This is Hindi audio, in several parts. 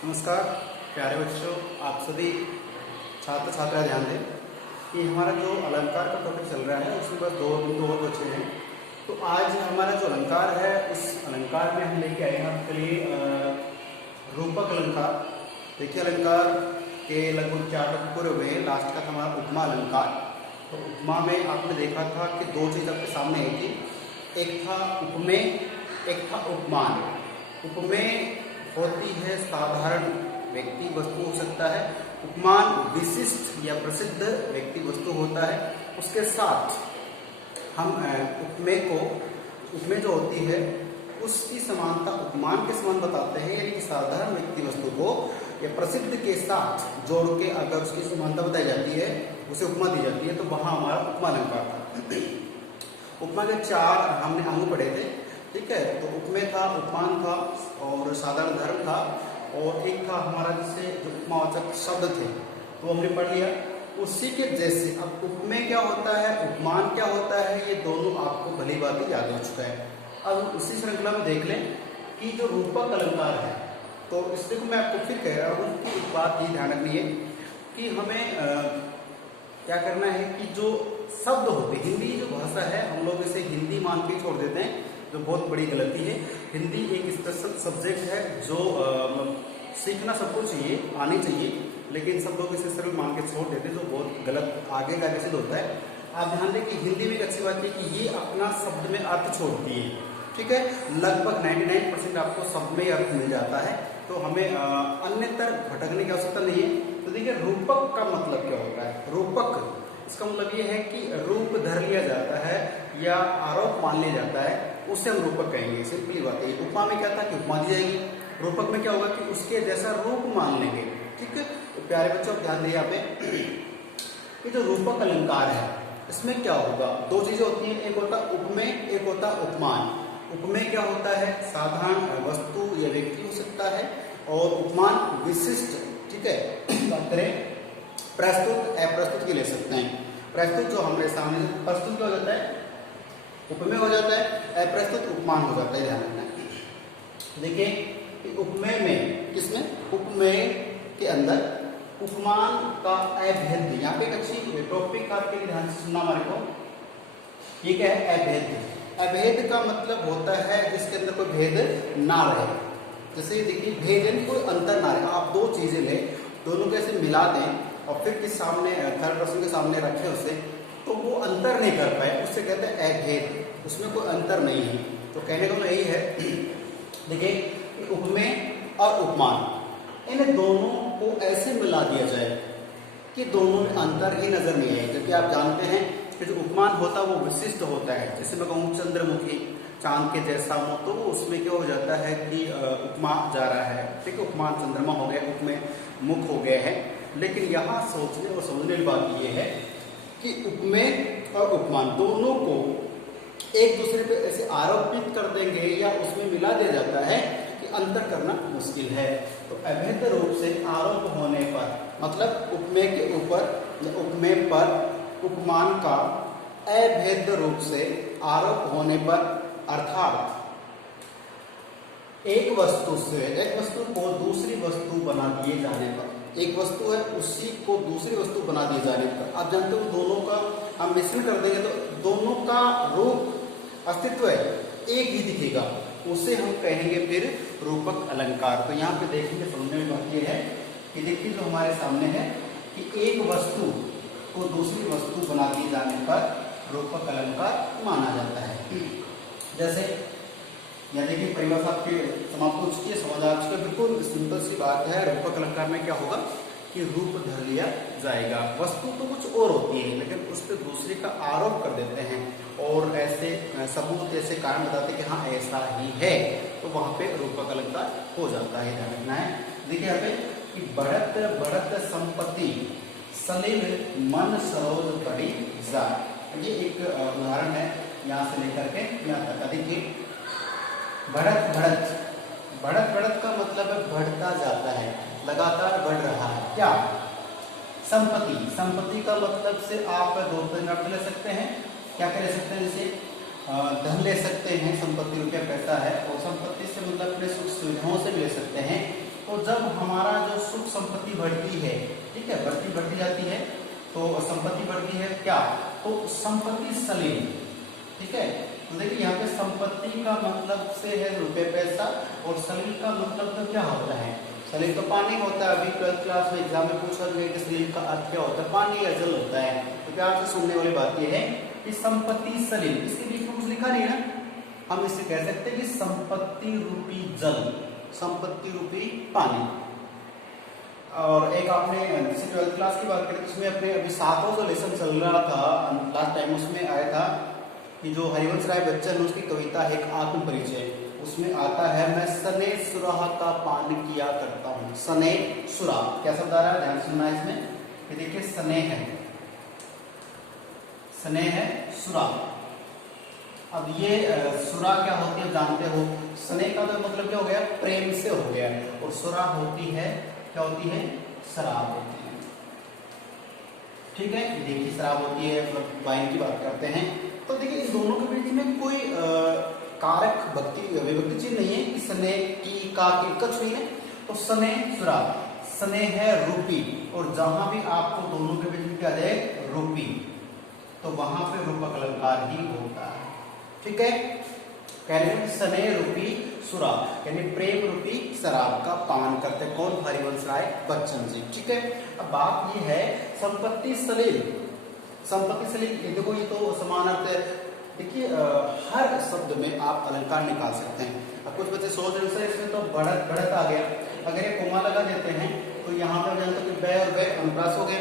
नमस्कार प्यारे बच्चों, आप सभी छात्र छात्रा ध्यान दें कि हमारा जो अलंकार का टॉपिक चल रहा है उसमें बस दो और बचे हैं। तो आज हमारा जो अलंकार है उस अलंकार में हम लेके आए हैं आपके लिए रूपक अलंकार। देखिए, अलंकार के लगभग 4 टॉपिक पूरे हुए हैं। लास्ट का था हमारा उपमा अलंकार। तो उपमा में आपने देखा था कि 2 चीज़ आपके सामने आई थी, एक था उपमेय, एक था उपमान। उपमेय होती है साधारण व्यक्ति वस्तु हो सकता है, उपमान विशिष्ट या प्रसिद्ध व्यक्ति वस्तु होता है। उसके साथ हम उपमेय जो होती है उसकी समानता उपमान के समान बताते हैं, यानी कि साधारण व्यक्ति वस्तु को या प्रसिद्ध के साथ जोड़ के अगर उसकी समानता बताई जाती है, उसे उपमा दी जाती है, तो वहां हमारा उपमा अलंकार था। उपमा के 4 हमने अंग पढ़े थे, ठीक है। तो उपमेय था, उपमान था और साधारण धर्म था, और एक था हमारा जिससे जो उपमावाचक शब्द थे तो हमने पढ़ लिया। उसी के जैसे अब उपमेय क्या होता है, उपमान क्या होता है, ये दोनों आपको भली बात याद हो चुका है। अब उसी श्रृंखला में देख लें कि जो रूपक अलंकार है, तो इसलिए मैं आपको फिर कह रहा हूँ कि एक बात ये ध्यान रखनी है कि हमें क्या करना है कि जो शब्द होते हैं, हिंदी जो भाषा है, हम लोग इसे हिंदी मान के छोड़ देते हैं, जो बहुत बड़ी गलती है। हिंदी एक स्पेशल सब्जेक्ट है जो सीखना सबको चाहिए, आनी चाहिए, लेकिन सब लोग इसे सिर्फ मान के छोड़ देते हैं, जो बहुत गलत आगे जाके सिद्ध होता है। आप ध्यान दें कि हिंदी में एक अच्छी बात है कि ये अपना शब्द में अर्थ छोड़ती है, ठीक है। लगभग 99% आपको शब्द में अर्थ मिल जाता है, तो हमें अन्यतर भटकने की आवश्यकता नहीं है। तो देखिए, रूपक का मतलब क्या होता है। रूपक इसका मतलब ये है कि रूप धर लिया जाता है या आरोप मान लिया जाता है, उसे हम रूपक कहेंगे। सिंपली बात है। उपमा में क्या था कि उपमा दी जाएगी, रूपक में क्या होगा कि उसके जैसा रूप मान लेंगे, ठीक है। तो प्यारे बच्चों, ध्यान दिए यहाँ पे ये जो रूपक अलंकार है इसमें क्या होगा, 2 चीजें होती हैं, एक होता उपमेय, एक होता उपमान। उपमेय क्या होता है, साधारण वस्तु या व्यक्ति हो सकता है, और उपमान विशिष्ट, ठीक है। बात करें प्रस्तुत, अप्रस्तुत की ले सकते हैं। प्रस्तुत जो हमारे सामने प्रस्तुत क्या हो जाता है, उपमेय हो जाता है, अप्रस्तुत उपमान हो जाता है। ध्यान रखना है। देखिए, उपमेय में किसमें, उपमेय के अंदर उपमान का अभेद्य, यहाँ पे एक अच्छी टॉपिक आपके लिए ध्यान से सुनना हमारे को, ये क्या है, अभेद्य। अभेद का मतलब होता है जिसके अंदर कोई भेद ना रहे। जैसे देखिए, भेद यानी कोई अंतर ना रहे। आप 2 चीजें ले, दोनों को ऐसे मिला दें और फिर किस सामने थर्ड पर्सन के सामने रखें उसे, तो वो अंतर नहीं कर पाए, उससे कहते हैं अभेद, उसमें कोई अंतर नहीं है। तो कहने का यही है, देखिए, उपमेय और उपमान इन दोनों को ऐसे मिला दिया जाए कि दोनों में अंतर ही नजर नहीं आए। क्योंकि आप जानते हैं कि जो उपमान होता है वो विशिष्ट होता है। जैसे मैं कहूँ चंद्रमुखी चांद के जैसा हो, तो उसमें क्या हो जाता है कि उपमा जा रहा है, ठीक है। उपमान चंद्रमा हो गया, उपमेय मुख हो गया है। लेकिन यहाँ सोचने और समझने की बात यह है कि उपमेय और उपमान दोनों को एक दूसरे पे ऐसे आरोपित कर देंगे या उसमें मिला दिया जाता है कि अंतर करना मुश्किल है। तो अभेद रूप से आरोप होने पर, मतलब उपमेय के ऊपर या उपमेय पर उपमान का अभेद रूप से आरोप होने पर, अर्थात एक वस्तु को दूसरी वस्तु बना दिए जाने पर, एक वस्तु है उसी को दूसरी वस्तु बना दिए जाने पर, आप जानते हो दोनों का हम मिश्रण कर देंगे तो दोनों का रूप अस्तित्व है एक ही दिखेगा, उसे हम कहेंगे फिर रूपक अलंकार। तो यहाँ पे देखेंगे, समझने की बात यह है कि देखिए, जो हमारे सामने है कि एक वस्तु को दूसरी वस्तु बना दिए जाने पर रूपक अलंकार माना जाता है। जैसे या देखिए, परिभाषा आपके समाप्त हो चुकी है, समझ आ चुकी है, बिल्कुल सिंपल सी बात है। रूपक अलंकार में क्या होगा कि रूप धर लिया जाएगा। वस्तु तो कुछ और होती है, लेकिन उस पर दूसरे का आरोप कर देते हैं और ऐसे सबूत, ऐसे कारण बताते हैं कि हाँ ऐसा ही है, तो वहां पे रूपक अलंकार हो जाता है। ध्यान रखना है। देखिए यहाँ पे कि बढ़त बढ़त संपत्ति सलिल मन सरोज बड़ी जा, ये एक उदाहरण है यहाँ से लेकर के यहाँ तक। देखिए, बढ़त बढ़त का मतलब है बढ़ता जाता है, लगातार बढ़ रहा है। क्या, संपत्ति का मतलब से आप 2-3 अर्थ ले सकते हैं। क्या कर सकते हैं, जैसे धन ले सकते हैं, संपत्ति रुपया पैसा है, और संपत्ति टाइमों से भी ले सकते हैं। तो जब हमारा जो सुख संपत्ति बढ़ती है, ठीक है, बढ़ती जाती है, तो संपत्ति बढ़ती है क्या, तो संपत्ति सलील, ठीक है। तो देखिए यहाँ पे संपत्ति का मतलब से है रुपए पैसा, और सलील का मतलब तो क्या होता है, सलील तो पानी होता है। अभी 12th क्लास में एग्जाम में पूछा गया कि सलील का अर्थ क्या होता है, पानी या जल होता है। तो प्यार से सुनने वाली बात यह है कि संपत्ति सलील, इसके बीच में कुछ लिखा नहीं है ना, हम इसे कह सकते हैं कि संपत्ति रूपी जल, संपत्ति रूपी पानी। और एक आपने जैसे 12th क्लास की बात करें तो उसमें अपने अभी 7वां जो लेसन चल रहा था लास्ट टाइम, उसमें आया था कि जो हरिवंश राय बच्चन उसकी कविता है एक आत्म परिचय, उसमें आता है मैं सने सुराह का पान किया करता हूँ। सने सुराह क्या शब्द आ रहा है, ध्यान सुनना है इसमें। ये देखिए सने है सुराह। अब ये सुरा क्या होती है जानते हो, सने का तो मतलब क्या हो गया, प्रेम से हो गया, और सुरा होती है क्या होती है, शराब होती है, ठीक है। देखिए शराब होती है, मतलब वाइन की बात करते हैं। तो देखिए इस दोनों के बीच में कोई कारक विभक्ति चिन्ह नहीं है कि सने की का की कुछ नहीं है। तो सने सुरा, सने है रूपी, और जहां भी आपको दोनों के बीच में क्या जाए रूपी, तो वहां पे रूपक अलंकार ही होता है, ठीक है। कह रहे हैं सने रूपी सुरा, यानी प्रेम रूपी शराब का पान करते कौन, हरिवंश राय बच्चन जी, ठीक है। अब बात ये है संपत्ति सलील, संपत्ति सलील, ये देखो ये तो समान अर्थ है। देखिए हर शब्द में आप अलंकार निकाल सकते हैं। अब कुछ बच्चे सोच रहे हैं इसमें तो बढ़त आ गया, अगर ये कोमा लगा देते हैं तो यहाँ पे जानते कि बै और बै अनुप्रास हो गया,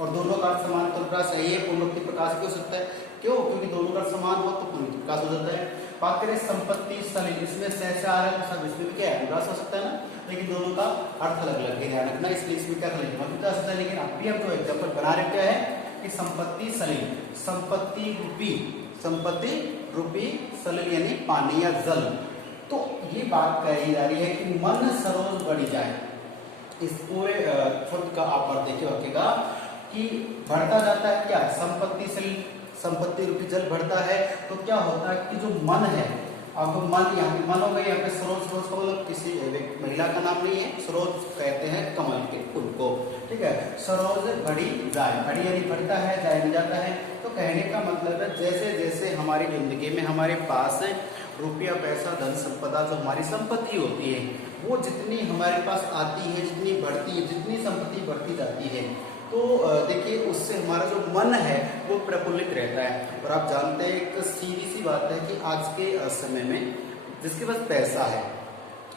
और दोनों का समान तो अनुप्रास है, ये पुनरुक्ति प्रकाश भी हो सकता है, क्यों, क्योंकि दोनों का समान हो तो पुनरुक्ति प्रकाश हो जाता है। बात करें संपत्ति सलील, इसमें से आ रहा है, सब इसमें भी क्या है अनुप्रास हो सकता है ना, लेकिन दोनों का अर्थ अलग अलग है, ध्यान रखना, इसलिए इसमें क्या लिखा सकता है। लेकिन अभी हम जो एग्जाम्पल बना रहे क्या है कि संपत्ति सलील, संपत्ति रूपी सलील यानी पानी या जल। तो ये बात कही जा रही है कि मन सरोज बढ़ी जाए, इस पूरे शब्द का आप अर्थ देखिए रखेगा कि बढ़ता जाता है क्या, संपत्ति सलील, संपत्ति रूपी जल बढ़ता है, तो क्या होता है कि जो मन है, आपको मन, यहाँ पे मन हो गया, यहाँ पे सरोज, सरोज का मतलब किसी महिला का नाम नहीं है, सरोज कहते हैं कमल के फूल को, ठीक है। सरोज बढ़ी जाए, बढ़ी यानी बढ़ता है, जाए नहीं जाता है। तो कहने का मतलब है जैसे जैसे हमारी जिंदगी में हमारे पास रुपया पैसा धन संपदा जो हमारी संपत्ति होती है, वो जितनी हमारे पास आती है, जितनी बढ़ती है, जितनी संपत्ति बढ़ती जाती है, तो देखिए उससे हमारा जो मन है वो प्रफुल्लित रहता है। और आप जानते हैं एक सीधी सी बात है कि आज के समय में जिसके पास पैसा है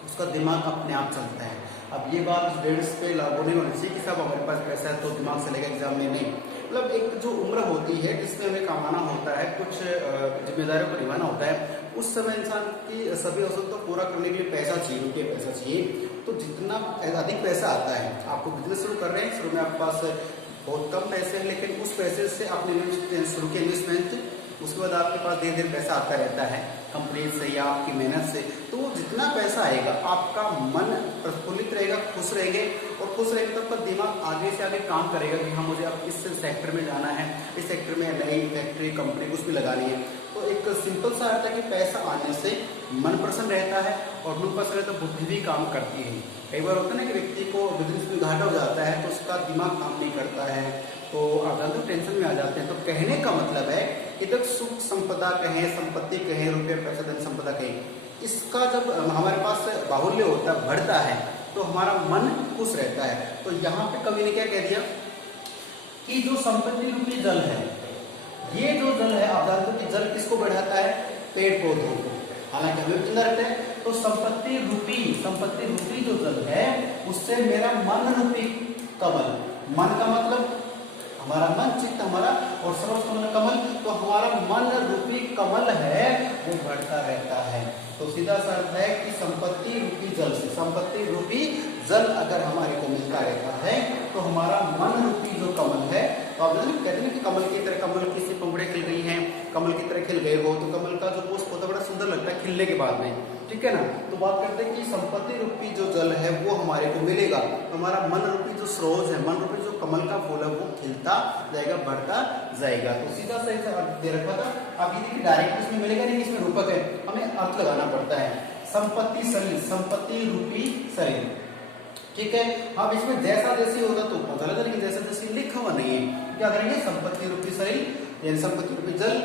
उसका दिमाग अपने आप चलता है। अब ये बात स्टूडेंट्स पे लागू नहीं होनी चाहिए कि साहब हमारे पास पैसा है तो दिमाग चलेगा एग्जाम में, नहीं। मतलब एक जो उम्र होती है जिसमें हमें कमाना होता है, कुछ जिम्मेदारियों को निभाना होता है, उस समय इंसान की सभी आवश्यकता को पूरा करने के लिए पैसा चाहिए, रुपये पैसा चाहिए। तो जितना अधिक पैसा आता है, आपको बिजनेस शुरू कर रहे हैं, शुरू में आपके पास बहुत कम पैसे हैं, लेकिन उस पैसे से आपने शुरू किया इन्वेस्टमेंट, उसके बाद आपके पास धीरे धीरे पैसा आता रहता है कंपनी से या आपकी मेहनत से। तो जितना पैसा आएगा आपका मन प्रफुल्लित रहेगा, खुश रहेंगे, और खुश रहेंगे तो आपका दिमाग आगे से आगे काम करेगा कि हाँ मुझे अब इस सेक्टर में जाना है, इस सेक्टर में नई फैक्ट्री कंपनी कुछ भी लगानी है। तो एक सिंपल सा अर्थ है कि पैसा आने से मन प्रसन्न रहता है, और मन प्रसन्न रहता है तो बुद्धि भी काम करती है। कई बार होता है ना कि व्यक्ति को बिजनेस में घाटा हो जाता है तो उसका दिमाग काम नहीं करता है, तो आप जानते हो टेंशन में आ जाते हैं। तो कहने का मतलब है इधर सुख संपदा कहें, संपत्ति कहें, रुपये पैसा धन संपदा कहें, इसका जब हमारे पास बाहुल्य होता है, बढ़ता है, तो हमारा मन खुश रहता है। तो यहाँ पे कवि ने क्या कह दिया कि जो संपत्ति रूपी जल है, ये जो जल है, आप जानते हो कि जल किसको बढ़ाता है, पेड़ पौधों को, हालांकि हमें जिंदा रहते हैं। तो संपत्ति रूपी जो जल है उससे मेरा मन रूपी कमल, मन का मतलब हमारा मन, चित्त हमारा, और सर्वोच्च कमल कमल, तो हमारा मन रूपी कमल है वो बढ़ता रहता है। तो सीधा सा अर्थ है कि संपत्ति रूपी जल से, संपत्ति रूपी जल अगर हमारे को मिलता रहता है तो हमारा मन रूपी जो कमल है, तो आप कहते हैं कि कमल की तरह, कमल की सी पंखुड़ियां खिल गई हैं, कमल की तरह खिल गए हो, तो कमल का जो पुष्प होता है बड़ा सुंदर लगता है खिलने के बाद में, ठीक है ना। तो बात करते हैं कि संपत्ति रूपी जो जल है वो हमारे को मिलेगा, तो हमारा मन रूपी जो स्रोत है, मन रूपी जो कमल का फूल है वो खिलता जाएगा, बढ़ता जाएगा। तो सीधा सही से अर्थ दे रखा था। अब ये देखिए डायरेक्ट इसमें मिलेगा नहीं, इसमें रूपक है, हमें अर्थ लगाना पड़ता है। संपत्ति सलिल, संपत्ति रूपी सलिल। ठीक है, अब इसमें जैसा जैसी होगा तो पता लगा, लेकिन जैसा जैसी लिखा हुआ नहीं है। क्या करेंगे, संपत्ति रूपी सलिल यानी संपत्ति रूपी जल,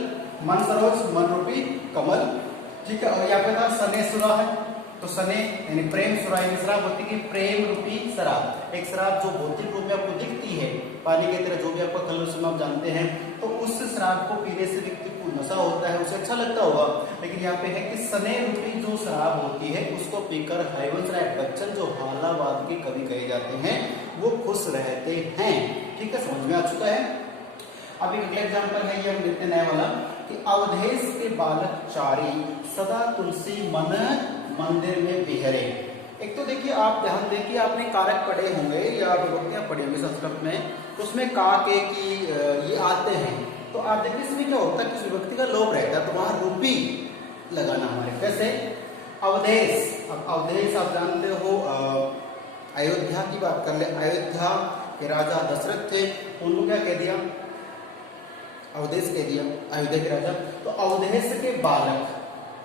मन सरोज मन रूपी कमल। ठीक है, और यहाँ पे था सने सुरा है, तो सने यानी प्रेम सुरा यानी शराब होती है प्रेम रूपी शराब। एक शराब जो भौतिक रूप में आपको दिखती है पानी की तरह, जो भी आपका कलर से आप जानते हैं, तो उस शराब को पीने से व्यक्ति को नशा होता है, उसे अच्छा लगता होगा। लेकिन यहाँ पे है कि सने रूपी जो शराब होती है उसको पीकर हरिवंश राय बच्चन जो हालावाद के कवि कहे जाते हैं वो खुश रहते हैं। ठीक है, समझ में आ चुका है। अब एक अगला एग्जाम्पल है, ये हम देखते नया वाला कि अवधेश के बालक चारी सदा तुलसी मन मंदिर में बिहरे। एक तो देखिए, आप ध्यान देखिए, आपने कारक पढ़े होंगे या विभक्तियां पढ़ी होंगी संस्कृत में, उसमें का के की ये आते हैं। तो आप देखिए इसमें क्या होता है, किस विभक्ति का लोप रहता है तो वहां रूपी लगाना हमारे। कैसे, अवधेश, अब अवधेश आप जानते हो अयोध्या की बात कर ले, अयोध्या के राजा दशरथ थे, उनको क्या कह दिया, अवधेश कह दिया, अयोध्या के राजा। तो अवधेश के बालक,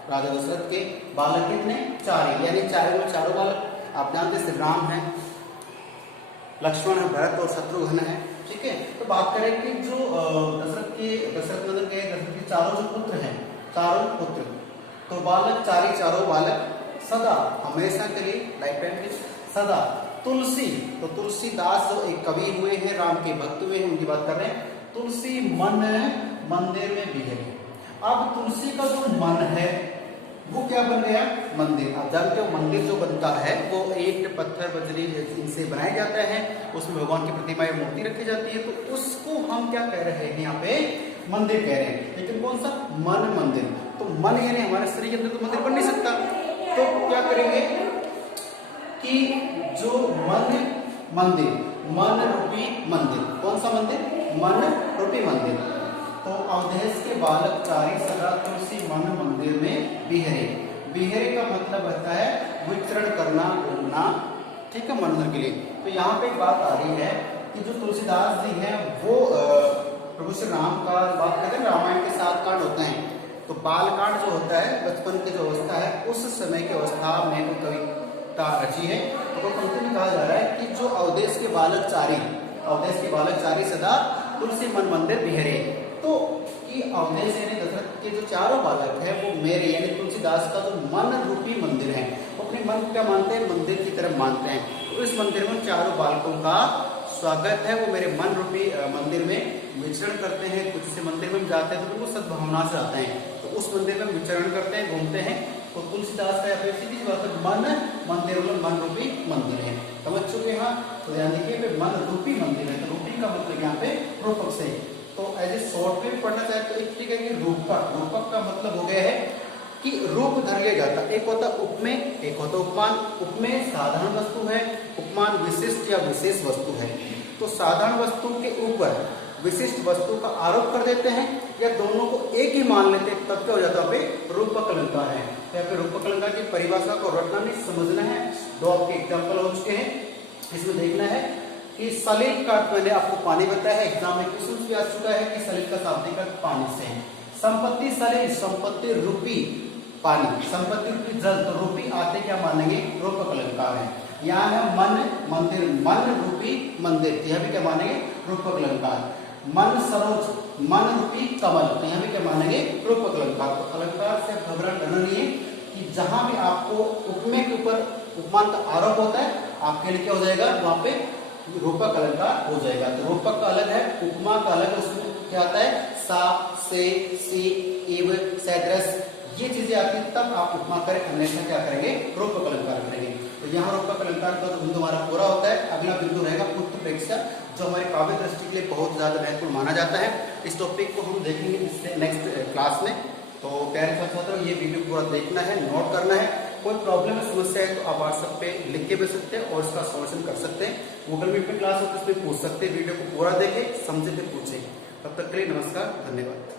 राजा दशरथ के बालक कितने, चार, यानी चारों बालक आप जानते श्री राम है, लक्ष्मण है, भरत और शत्रुघ्न है। ठीक है, तो बात करें कि जो दशरथ के चारों जो पुत्र हैं, चारों पुत्र, तो बालक चारों बालक सदा हमेशा के लिए लाइफ टाइम के सदा तुलसी, तो तुलसीदास जो एक कवि हुए हैं, राम के भक्त हुए हैं, उनकी बात कर रहे हैं। तुलसी मन मंदिर में बिहरे। अब तुलसी का जो मन है वो क्या बन गया, मंदिर। आप जानते हो मंदिर जो बनता है वो ईंट पत्थर बजरी इनसे बनाया जाता है, उसमें भगवान की प्रतिमा या मूर्ति रखी जाती है, तो उसको हम क्या कह रहे हैं, यहाँ पे मंदिर कह रहे हैं। लेकिन कौन सा, मन मंदिर। तो मन यानी हमारे शरीर के अंदर तो मंदिर बन नहीं सकता, तो क्या करेंगे कि जो मन मंदिर, मन रूपी मंदिर, कौन सा मंदिर, मन रूपी मंदिर। तो अवधेश के बालक चारी सदा तुलसी मन मंदिर में बिहरे। बिहरे का मतलब होता है विचरण करना, घूमना। ठीक है, मनोरंजन के लिए। तो यहाँ पे एक बात आ रही है कि जो तुलसीदास जी हैं वो प्रभु श्री राम का बात करते हैं, रामायण के 7 कांड होते हैं, तो बाल कांड जो होता है बचपन की जो अवस्था है, उस समय की अवस्था में कोई कविता रची है। तो पंक्ति में कहा जा रहा है कि जो अवधेश के बालक चारी सदा तुलसी मन मंदिर बिहरे। तो कि अवधेश यानी दशरथ के जो चारों बालक हैं वो मेरे यानी तुलसीदास का जो मन रूपी मंदिर है, वो अपने मन को क्या मानते हैं, मंदिर की तरह मानते हैं। तो इस मंदिर में चारों बालकों का स्वागत है, वो मेरे मन रूपी मंदिर में विचरण करते हैं। कुछ से मंदिर में जाते हैं तो बिल्कुल सद्भावना से आते हैं, तो उस मंदिर में विचरण करते हैं, घूमते हैं। तो तुलसीदास का सीधी बात है, मन मंदिर मतलब मन रूपी मंदिर है। समझ चुके यहाँ, तो ध्यान देखिए मन रूपी मंदिर है, तो रूपी का मतलब यहाँ पे रूपक से। तो एज ए शॉर्ट में पढ़ना चाहे तो एक ठीक है कि रूपक का मतलब हो गया है कि रूप धर लिया जाता। एक होता उपमेय, एक होता उपमान। उपमेय साधारण वस्तु है, उपमान विशिष्ट या विशेष वस्तु है। तो साधारण वस्तु के ऊपर विशिष्ट वस्तु का आरोप कर देते हैं या दोनों को एक ही मान लेते हैं, तब क्या हो जाता है, रूपक अलंकार है। यहाँ पे रूपक अलंकार की परिभाषा को रटना नहीं, समझना है। 2 आपके एग्जाम्पल हो चुके हैं, इसमें देखना है कि सलिल का मैंने आपको पानी बताया है, एग्जाम में क्वेश्चन भी आ चुका है कि सलिल का शाब्दिक अर्थ पानी से है। संपत्ति सलिल, संपत्ति रूपी पानी, संपत्ति रूपी जल, तो रूपी आते क्या मानेंगे, रूपक अलंकार है। यहाँ है मन मंदिर, मन रूपी मंदिर, यह भी क्या मानेंगे, रूपक अलंकार। मन सरोज, मन रूपी कमल, तो यहाँ भी क्या मानेंगे, रूपक अलंकार। तो अलंकार से घबरा करना नहीं है कि जहां भी आपको उपमेय के ऊपर उपमान का आरोप होता है, आपके लिए क्या हो जाएगा, वहां पे रूपक अलंकार हो जाएगा। तो रूपक का अलग है, उपमा का अलग है, उसमें क्या आता है, सा, से, सी, इव, सैद्रस, ये चीजें आती है, तब आप उपमा करें, अन्यथा क्या करेंगे, रूपक अलंकार करेंगे। तो यहाँ रूपक अलंकार का तो बिंदु हमारा पूरा होता है। अगला बिंदु रहेगा उत्प्रेक्षा, जो हमारे काव्य दृष्टि के लिए बहुत ज्यादा महत्वपूर्ण माना जाता है। इस टॉपिक को हम देखेंगे इससे नेक्स्ट क्लास में। तो प्यारे छात्रों, ये वीडियो पूरा देखना है, नोट करना है। कोई प्रॉब्लम है, समस्या है तो आप व्हाट्सएप पे लिख के भेज सकते हैं और इसका सॉल्यूशन कर सकते हैं। गूगल मीट में क्लास होती है, उसमें पूछ सकते हैं। वीडियो को पूरा देखें, समझे, फिर पूछें। तब तक के लिए नमस्कार, धन्यवाद।